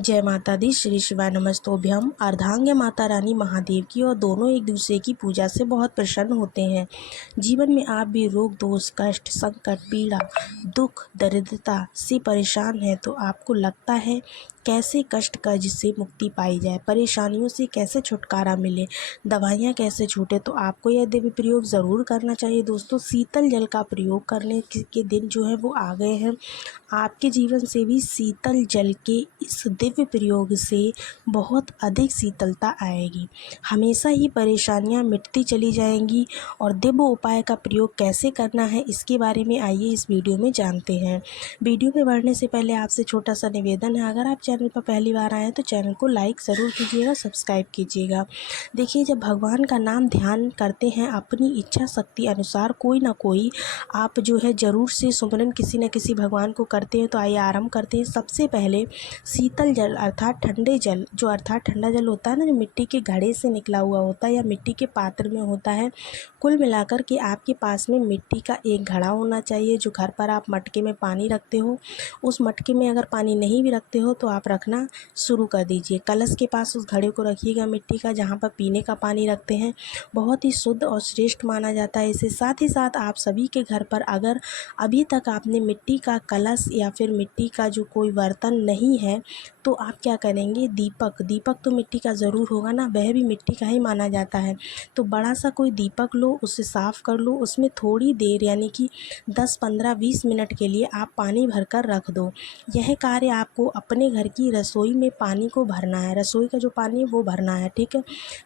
जय माता दी। श्री शिवाय नमस्तोभ्यम। अर्धांग्य माता रानी महादेव की और दोनों एक दूसरे की पूजा से बहुत प्रसन्न होते हैं। जीवन में आप भी रोग दोष कष्ट संकट पीड़ा दुख दरिद्रता से परेशान हैं तो आपको लगता है कैसे कष्ट कर्ज से मुक्ति पाई जाए, परेशानियों से कैसे छुटकारा मिले, दवाइयाँ कैसे छूटे, तो आपको यह दिव्य प्रयोग ज़रूर करना चाहिए। दोस्तों, शीतल जल का प्रयोग करने के दिन जो है वो आ गए हैं। आपके जीवन से भी शीतल जल के इस दिव्य प्रयोग से बहुत अधिक शीतलता आएगी। हमेशा ही परेशानियां मिटती चली जाएंगी। और दिव्य उपाय का प्रयोग कैसे करना है इसके बारे में आइए इस वीडियो में जानते हैं। वीडियो में बढ़ने से पहले आपसे छोटा सा निवेदन है, अगर आप चैनल पर पहली बार आए हैं तो चैनल को लाइक ज़रूर कीजिएगा, सब्सक्राइब कीजिएगा। देखिए, जब भगवान का नाम ध्यान करते हैं अपनी इच्छा शक्ति अनुसार कोई ना कोई आप जो है ज़रूर से सुमरन किसी न किसी भगवान को करते हैं। तो आइए आरंभ करते हैं। सबसे पहले शीतल जल अर्थात ठंडे जल, जो अर्थात ठंडा जल होता है ना, जो मिट्टी के घड़े से निकला हुआ होता है या मिट्टी के पात्र में होता है। कुल मिलाकर के आपके पास में मिट्टी का एक घड़ा होना चाहिए। जो घर पर आप मटके में पानी रखते हो, उस मटके में अगर पानी नहीं भी रखते हो तो आप रखना शुरू कर दीजिए। कलश के पास उस घड़े को रखिएगा मिट्टी का, जहाँ पर पीने का पानी रखते हैं। बहुत ही शुद्ध और श्रेष्ठ माना जाता है इसे। साथ ही साथ आप सभी के घर पर अगर अभी तक आपने मिट्टी का कलश या फिर मिट्टी का जो कोई बर्तन नहीं है तो आप क्या करेंगे, दीपक तो मिट्टी का ज़रूर होगा ना, वह भी मिट्टी का ही माना जाता है। तो बड़ा सा कोई दीपक लो, उसे साफ़ कर लो, उसमें थोड़ी देर यानी कि 10 15 20 मिनट के लिए आप पानी भरकर रख दो। यह कार्य आपको अपने घर की रसोई में पानी को भरना है, रसोई का जो पानी है वो भरना है, ठीक है।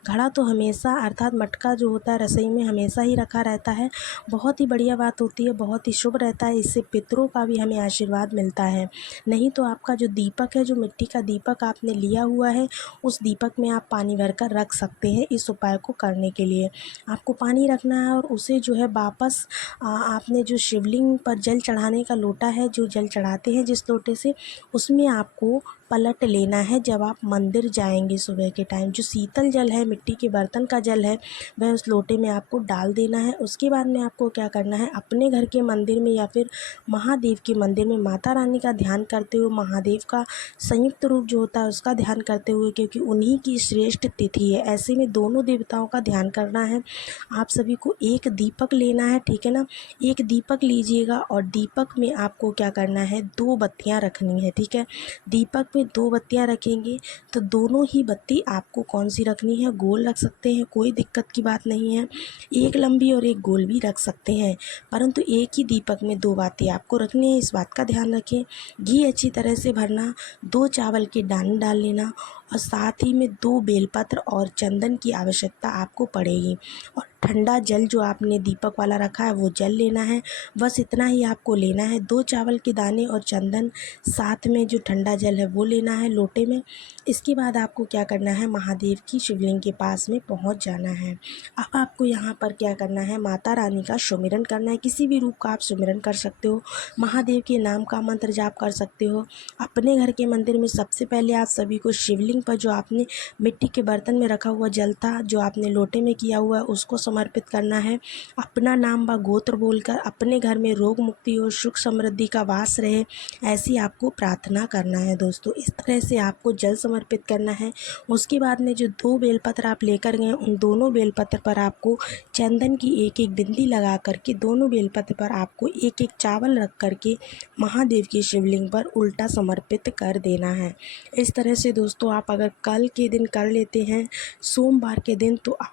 घड़ा तो हमेशा अर्थात मटका जो होता है रसोई में हमेशा ही रखा रहता है। बहुत ही बढ़िया बात होती है, बहुत ही शुभ रहता है। इससे पितरों का भी हमें आशीर्वाद मिलता है। नहीं तो आपका जो दीपक है, जो मिट्टी का दीपक आपने लिया हुआ है, उस दीपक में आप पानी भरकर रख सकते हैं। इस उपाय को करने के लिए आपको पानी रखना है और उसे जो है वापस आपने जो शिवलिंग पर जल चढ़ाने का लोटा है, जो जल चढ़ाते हैं जिस लोटे से, उसमें आपको पलट लेना है। जब आप मंदिर जाएंगे सुबह के टाइम, जो शीतल जल है, मिट्टी के बर्तन का जल है, वह उस लोटे में आपको डाल देना है। उसके बाद में आपको क्या करना है, अपने घर के मंदिर में या फिर महादेव के मंदिर में माता रानी का ध्यान करते हुए, महादेव का संयुक्त रूप जो होता है उसका ध्यान करते हुए, क्योंकि उन्हीं की श्रेष्ठ तिथि है, ऐसे में दोनों देवताओं का ध्यान करना है। आप सभी को एक दीपक लेना है, ठीक है ना। एक दीपक लीजिएगा और दीपक में आपको क्या करना है, 2 बत्तियां रखनी है, ठीक है। दीपक में 2 बत्तियां रखेंगे तो दोनों ही बत्ती आपको कौन सी रखनी है, गोल रख सकते हैं, कोई दिक्कत की बात नहीं है। एक लंबी और एक गोल भी रख सकते हैं, परंतु एक ही दीपक में 2 बातें आपको रखनी है, इस बात का ध्यान रखें। घी अच्छी तरह से भरना, 2 चावल के दाने डाल लेना और साथ ही में 2 बेलपत्र और चंदन की आवश्यकता आपको पड़ेगी। और ठंडा जल जो आपने दीपक वाला रखा है वो जल लेना है, बस इतना ही आपको लेना है। 2 चावल के दाने और चंदन, साथ में जो ठंडा जल है वो लेना है लोटे में। इसके बाद आपको क्या करना है, महादेव की शिवलिंग के पास में पहुंच जाना है। अब आपको यहाँ पर क्या करना है, माता रानी का सुमिरन करना है। किसी भी रूप का आप सुमिरन कर सकते हो, महादेव के नाम का मंत्र जाप कर सकते हो। अपने घर के मंदिर में सबसे पहले आप सभी को शिवलिंग पर जो आपने मिट्टी के बर्तन में रखा हुआ जल था, जो आपने लोटे में किया हुआ है, उसको समर्पित करना है। अपना नाम व गोत्र बोलकर अपने घर में रोग मुक्ति और सुख समृद्धि का वास रहे, ऐसी आपको प्रार्थना करना है। दोस्तों, इस तरह से आपको जल समर्पित करना है। उसके बाद में जो 2 बेलपत्र आप लेकर गए, उन दोनों बेलपत्र पर आपको चंदन की एक एक बिंदी लगा करके, दोनों बेलपत्र पर आपको एक एक चावल रख करके महादेव की शिवलिंग पर उल्टा समर्पित कर देना है। इस तरह से दोस्तों आप अगर कल के दिन कर लेते हैं, सोमवार के दिन, तो आपको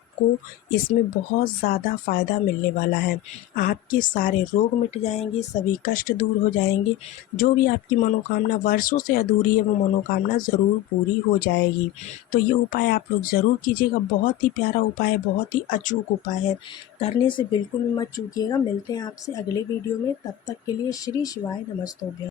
इसमें बहुत ज़्यादा फ़ायदा मिलने वाला है। आपके सारे रोग मिट जाएंगे, सभी कष्ट दूर हो जाएंगे। जो भी आपकी मनोकामना वर्षों से अधूरी है वो मनोकामना ज़रूर पूरी हो जाएगी। तो ये उपाय आप लोग ज़रूर कीजिएगा। बहुत ही प्यारा उपाय है, बहुत ही अचूक उपाय है, करने से बिल्कुल भी मत चूकिएगा। मिलते हैं आपसे अगले वीडियो में, तब तक के लिए श्री शिवाय नमस्तोभ्यम।